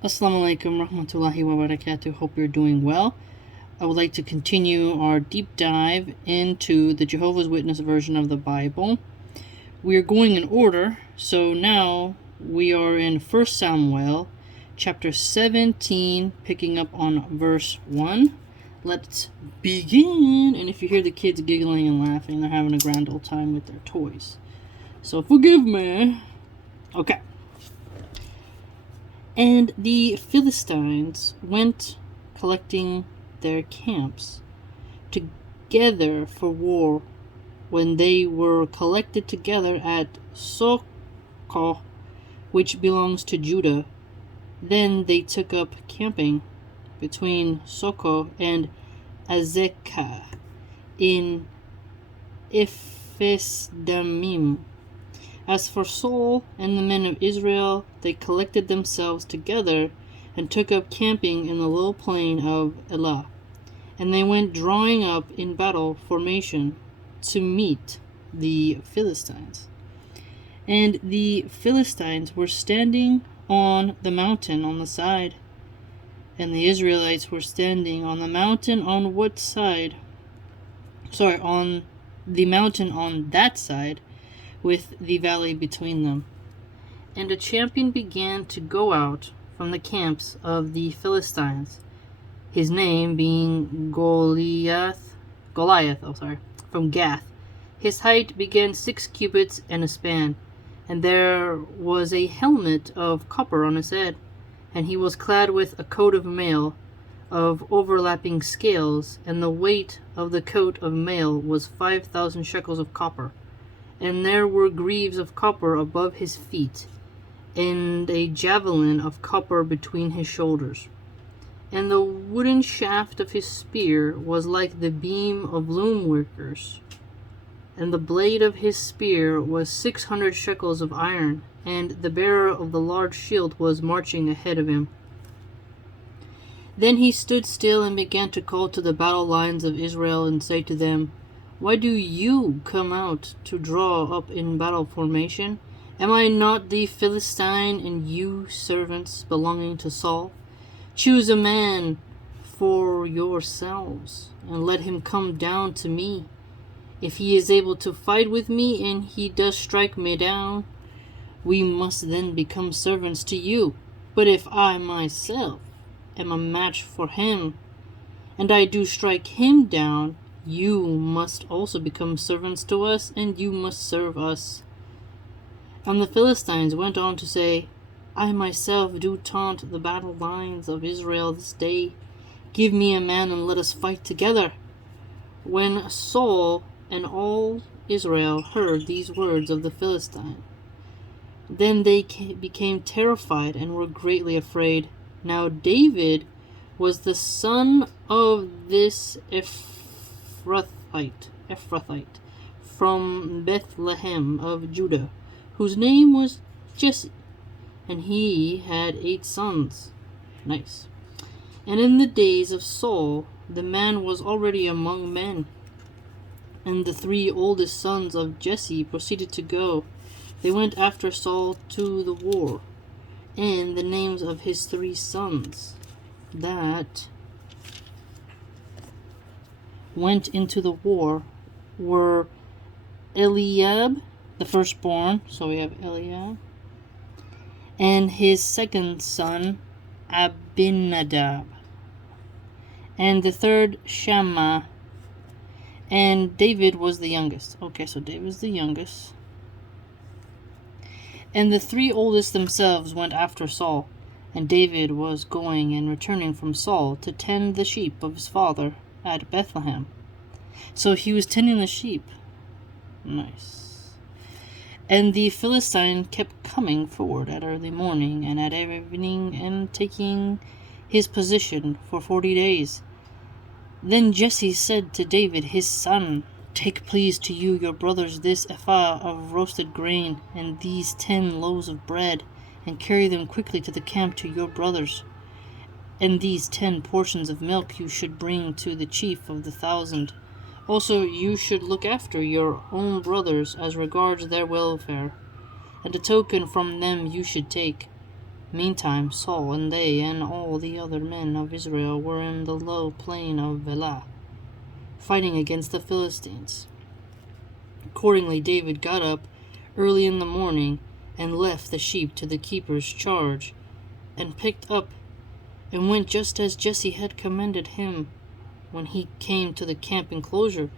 Assalamu alaikum rahmatullahi wa barakatuh. Hope you're doing well. I would like to continue our deep dive into the Jehovah's Witness version of the Bible. We are going in order, so now we are in 1 Samuel chapter 17, picking up on verse 1. Let's begin. And if you hear the kids giggling and laughing, they're having a grand old time with their toys. So forgive me. Okay. And the Philistines went collecting their camps together for war. When they were collected together at Socoh, which belongs to Judah, then they took up camping between Socoh and Azekah in Ephes-Dammim. As for Saul and the men of Israel, they collected themselves together and took up camping in the low plain of Elah. And they went drawing up in battle formation to meet the Philistines. And the Philistines were standing on the mountain on the side, and the Israelites were standing on the mountain on what side? On the mountain on that side, with the valley between them. And a champion began to go out from the camps of the Philistines, his name being Goliath, from Gath. His height began 6 cubits and a span, and there was a helmet of copper on his head, and he was clad with a coat of mail of overlapping scales, and the weight of the coat of mail was 5,000 shekels of copper. And there were greaves of copper above his feet, and a javelin of copper between his shoulders. And the wooden shaft of his spear was like the beam of loom workers. And the blade of his spear was 600 shekels of iron, and the bearer of the large shield was marching ahead of him. Then he stood still and began to call to the battle lines of Israel and say to them, "Why do you come out to draw up in battle formation? Am I not the Philistine, and you servants belonging to Saul? Choose a man for yourselves, and let him come down to me. If he is able to fight with me, and he does strike me down, we must then become servants to you. But if I myself am a match for him, and I do strike him down, you must also become servants to us, and you must serve us." And the Philistines went on to say, "I myself do taunt the battle lines of Israel this day. Give me a man, and let us fight together." When Saul and all Israel heard these words of the Philistine, then they became terrified and were greatly afraid. Now David was the son of this Ephrathite from Bethlehem of Judah, whose name was Jesse, and he had 8 sons. Nice. And in the days of Saul, the man was already among men, and the 3 oldest sons of Jesse proceeded to go. They went after Saul to the war, and the names of his 3 sons that went into the war were Eliab, the firstborn, so we have Eliab, and his second son Abinadab, and the third Shammah, and David was the youngest. Okay, so David's the youngest. And the 3 oldest themselves went after Saul, and David was going and returning from Saul to tend the sheep of his father at Bethlehem. So he was tending the sheep. Nice. And the Philistine kept coming forward at early morning and at evening, and taking his position for 40 days. Then Jesse said to David his son, "Take please to you your brothers this ephah of roasted grain, and these 10 loaves of bread, and carry them quickly to the camp to your brothers. And these 10 portions of milk you should bring to the chief of the 1,000. Also you should look after your own brothers as regards their welfare, and a token from them you should take. Meantime Saul and they and all the other men of Israel were in the low plain of Elah, fighting against the Philistines. Accordingly David got up early in the morning and left the sheep to the keeper's charge, and picked up and went just as Jesse had commanded him. When he came to the camp enclosure,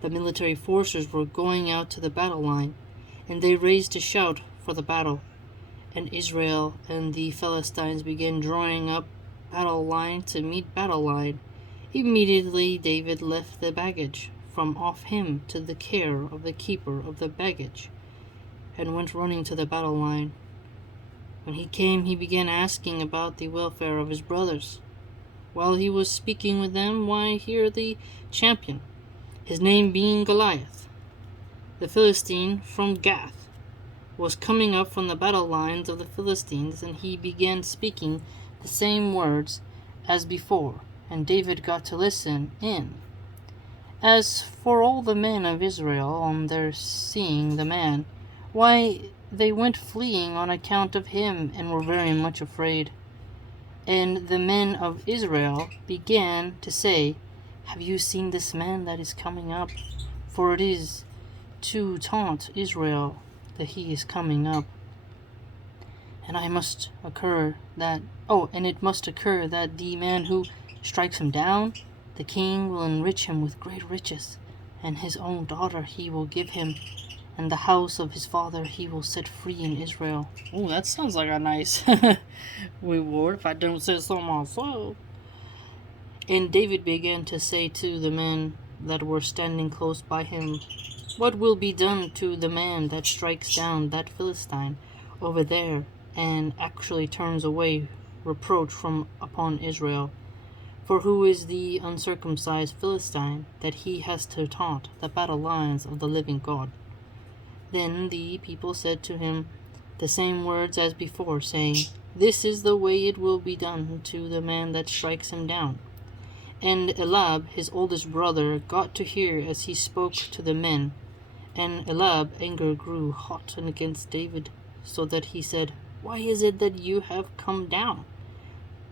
the military forces were going out to the battle line, and they raised a shout for the battle. And Israel and the Philistines began drawing up battle line to meet battle line. Immediately David left the baggage from off him to the care of the keeper of the baggage, and went running to the battle line. When he came, he began asking about the welfare of his brothers. While he was speaking with them, why, here the champion, his name being Goliath, the Philistine from Gath, was coming up from the battle lines of the Philistines, and he began speaking the same words as before, and David got to listen in. As for all the men of Israel, on their seeing the man, why, they went fleeing on account of him, and were very much afraid. And the men of Israel began to say, Have you seen this man that is coming up? For it is to taunt Israel that he is coming up. And it must occur that the man who strikes him down, the king will enrich him with great riches, and his own daughter he will give him, and the house of his father he will set free in Israel. Oh, that sounds like a nice reward, if I don't say so myself. And David began to say to the men that were standing close by him, What will be done to the man that strikes down that Philistine over there, and actually turns away reproach from upon Israel? For who is the uncircumcised Philistine that he has to taunt the battle lines of the living God? Then the people said to him the same words as before, saying, This is the way it will be done to the man that strikes him down. And Eliab, his oldest brother, got to hear as he spoke to the men. And Eliab's anger grew hot against David, so that he said, Why is it that you have come down?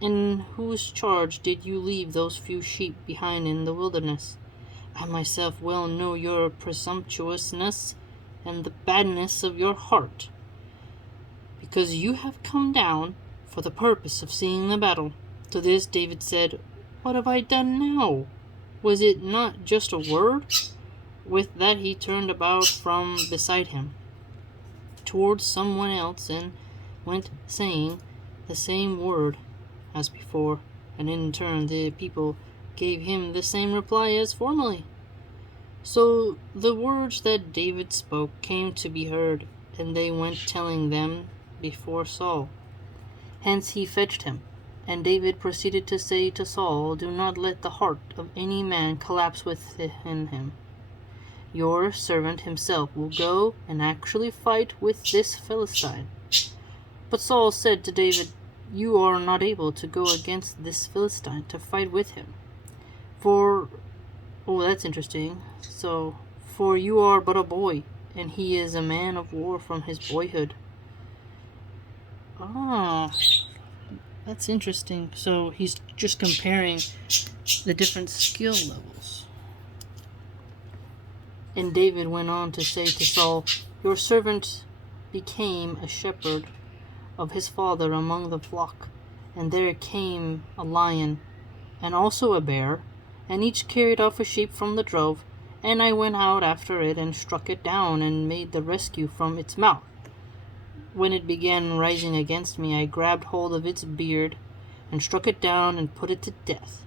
In whose charge did you leave those few sheep behind in the wilderness? I myself well know your presumptuousness and the badness of your heart, because you have come down for the purpose of seeing the battle. To this David said, What have I done now? Was it not just a word? With that he turned about from beside him towards someone else, and went saying the same word as before, and in turn the people gave him the same reply as formerly. So the words that David spoke came to be heard, and they went telling them before Saul. Hence he fetched him. And David proceeded to say to Saul, Do not let the heart of any man collapse within him. Your servant himself will go and actually fight with this Philistine. But Saul said to David, You are not able to go against this Philistine to fight with him. That's interesting. For you are but a boy, and he is a man of war from his boyhood. That's interesting. So he's just comparing the different skill levels. And David went on to say to Saul, Your servant became a shepherd of his father among the flock, and there came a lion, and also a bear, and each carried off a sheep from the drove, and I went out after it and struck it down, and made the rescue from its mouth. When it began rising against me, I grabbed hold of its beard, and struck it down, and put it to death.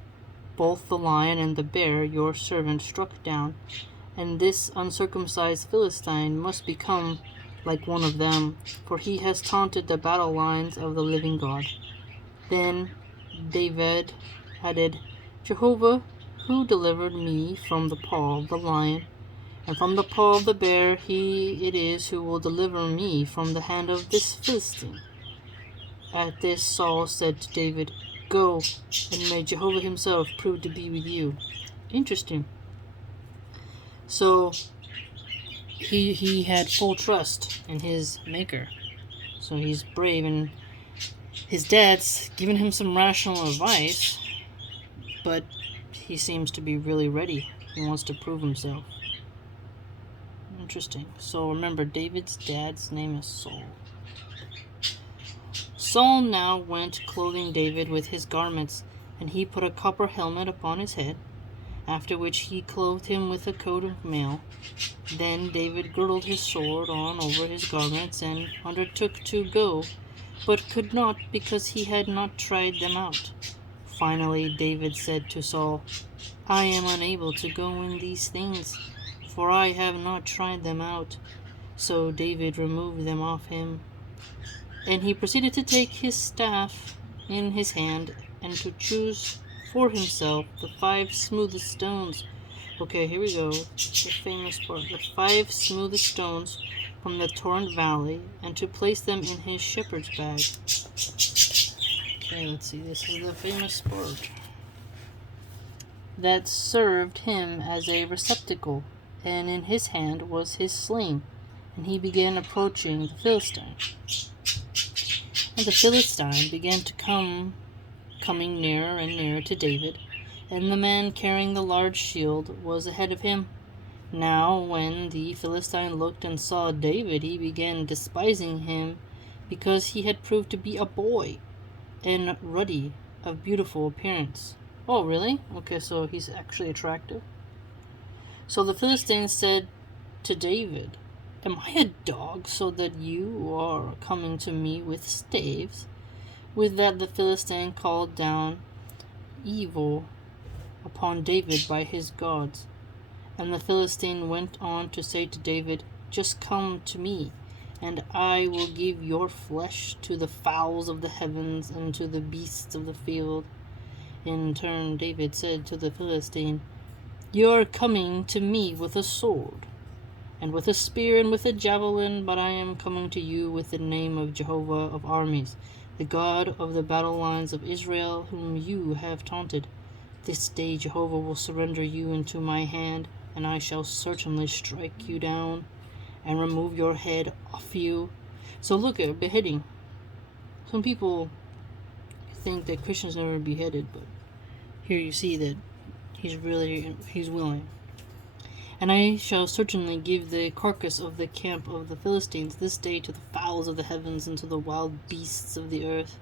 Both the lion and the bear your servant struck down, and this uncircumcised Philistine must become like one of them, for he has taunted the battle lines of the living God. Then David added, Jehovah, who delivered me from the paw of the lion, and from the paw of the bear, he it is who will deliver me from the hand of this Philistine. At this Saul said to David, Go, and may Jehovah himself prove to be with you. Interesting. So he had full trust in his maker. So he's brave, and His dad's given him some rational advice, but he seems to be really ready. He wants to prove himself. Interesting. So remember, David's dad's name is Saul. Saul now went clothing David with his garments, and he put a copper helmet upon his head, after which he clothed him with a coat of mail. Then David girdled his sword on over his garments and undertook to go, but could not because he had not tried them out. Finally David said to Saul, I am unable to go in these things, for I have not tried them out. So David removed them off him. And he proceeded to take his staff in his hand and to choose for himself the 5 smoothest stones. Okay, here we go. The famous part. The 5 smoothest stones from the torrent valley, and to place them in his shepherd's bag. Okay, let's see. This is the famous part. That served him as a receptacle, and in his hand was his sling, and he began approaching the Philistine. And the Philistine began to coming nearer and nearer to David, and the man carrying the large shield was ahead of him. Now when the Philistine looked and saw David, he began despising him, because he had proved to be a boy, and ruddy, of beautiful appearance. Oh, really? Okay, so he's actually attractive. So the Philistine said to David, Am I a dog, so that you are coming to me with staves? With that the Philistine called down evil upon David by his gods. And the Philistine went on to say to David, Just come to me, and I will give your flesh to the fowls of the heavens and to the beasts of the field. In turn David said to the Philistine, You are coming to me with a sword, and with a spear and with a javelin, but I am coming to you with the name of Jehovah of armies, the God of the battle lines of Israel, whom you have taunted. This day Jehovah will surrender you into my hand, and I shall certainly strike you down and remove your head off you. So look at beheading. Some people think that Christians never beheaded, but here you see that he's willing. And I shall certainly give the carcass of the camp of the Philistines this day to the fowls of the heavens and to the wild beasts of the earth.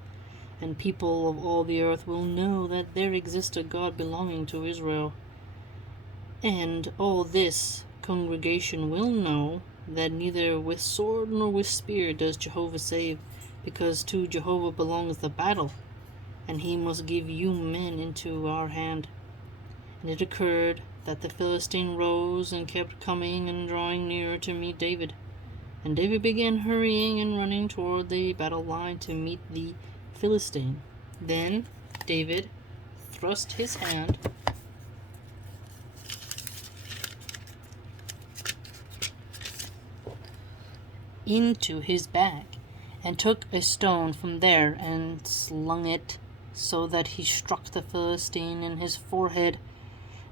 And people of all the earth will know that there exists a God belonging to Israel. And all this congregation will know that neither with sword nor with spear does Jehovah save, because to Jehovah belongs the battle, and he must give you men into our hand. And it occurred that the Philistine rose and kept coming and drawing nearer to meet David. And David began hurrying and running toward the battle line to meet the Philistine. Then David thrust his hand into his bag and took a stone from there and slung it so that he struck the Philistine in his forehead,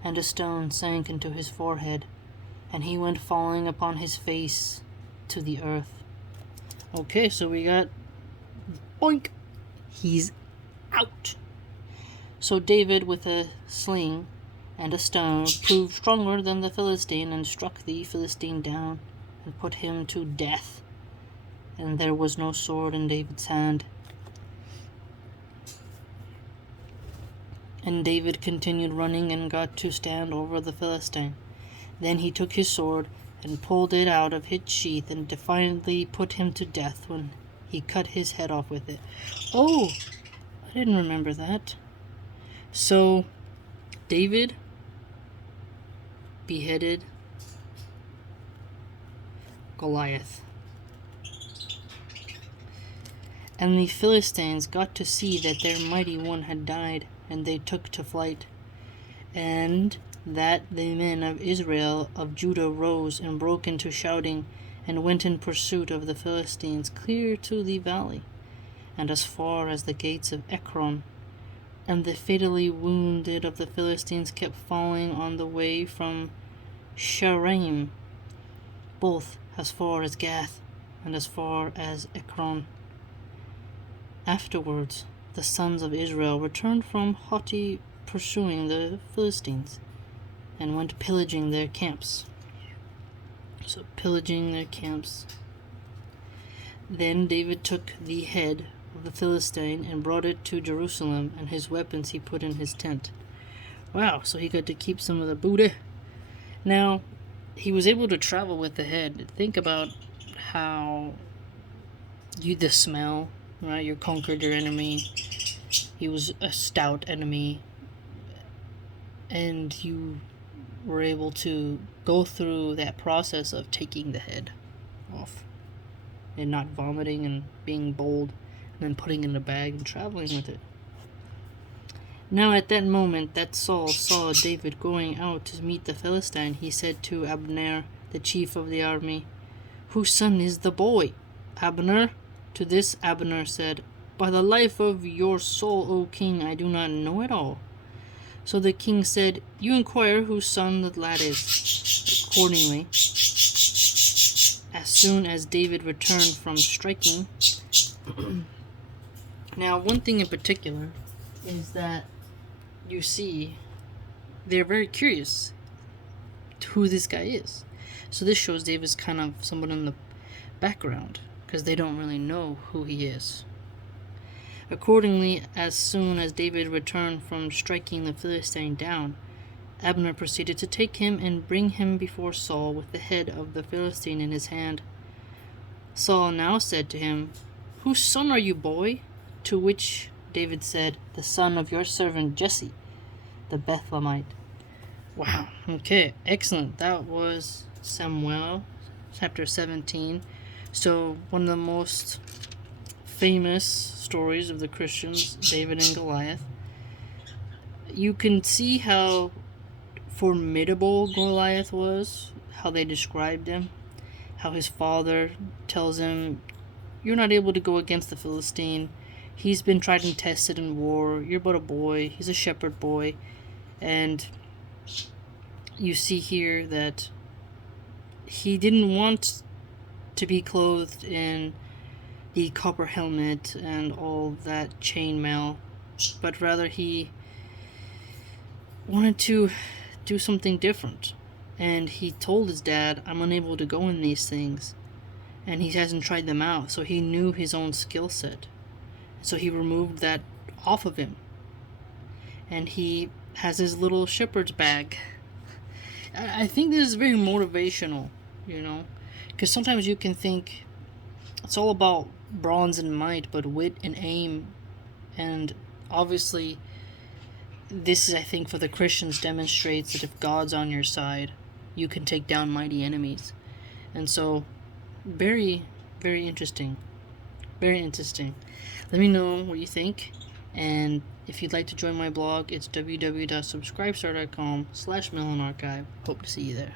and a stone sank into his forehead, and he went falling upon his face to the earth. Okay, so we got boink. He's out. So David, with a sling and a stone, proved stronger than the Philistine, and struck the Philistine down and put him to death. And there was no sword in David's hand. And David continued running and got to stand over the Philistine. Then he took his sword and pulled it out of its sheath and defiantly put him to death when he cut his head off with it. Oh, I didn't remember that. So David beheaded Goliath. And the Philistines got to see that their mighty one had died, and they took to flight. And that the men of Israel of Judah rose and broke into shouting, and went in pursuit of the Philistines clear to the valley, and as far as the gates of Ekron. And the fatally wounded of the Philistines kept falling on the way from Sharaim, both as far as Gath and as far as Ekron. Afterwards, the sons of Israel returned from haughty pursuing the Philistines, and went pillaging their camps. Then David took the head of the Philistine and brought it to Jerusalem, and his weapons he put in his tent. Wow, so he got to keep some of the booty. Now, he was able to travel with the head. Think about how the smell, right? You conquered your enemy. He was a stout enemy, and you were able to go through that process of taking the head off and not vomiting and being bold, and then putting it in a bag and traveling with it. Now at that moment that Saul saw David going out to meet the Philistine, he said to Abner, the chief of the army, "Whose son is the boy?" Abner. To this Abner said, "By the life of your soul, O king, I do not know at all." So the king said, "You inquire whose son the lad is." Accordingly, as soon as David returned from striking. Now, one thing in particular is that you see they're very curious who this guy is. So this shows David's kind of someone in the background, because they don't really know who he is. Accordingly, as soon as David returned from striking the Philistine down, Abner proceeded to take him and bring him before Saul with the head of the Philistine in his hand. Saul now said to him, "Whose son are you, boy?" To which David said, "The son of your servant Jesse, the Bethlehemite." Wow, okay, excellent. That was Samuel, chapter 17. So, one of the most famous stories of the Christians, David and Goliath. You can see how formidable Goliath was, how they described him, how his father tells him, "You're not able to go against the Philistine. He's been tried and tested in war. You're but a boy. He's a shepherd boy." And you see here that he didn't want to be clothed in the copper helmet and all that chainmail, but rather he wanted to do something different. And he told his dad, "I'm unable to go in these things." And he hasn't tried them out, so he knew his own skill set. So he removed that off of him. And he has his little shepherd's bag. I think this is very motivational, because sometimes you can think it's all about bronze and might, but wit and aim. And obviously, this is, I think, for the Christians, demonstrates that if God's on your side, you can take down mighty enemies. And so, very, very interesting. Very interesting. Let me know what you think. And if you'd like to join my blog, it's www.subscribestar.com/MilahanArchive. Hope to see you there.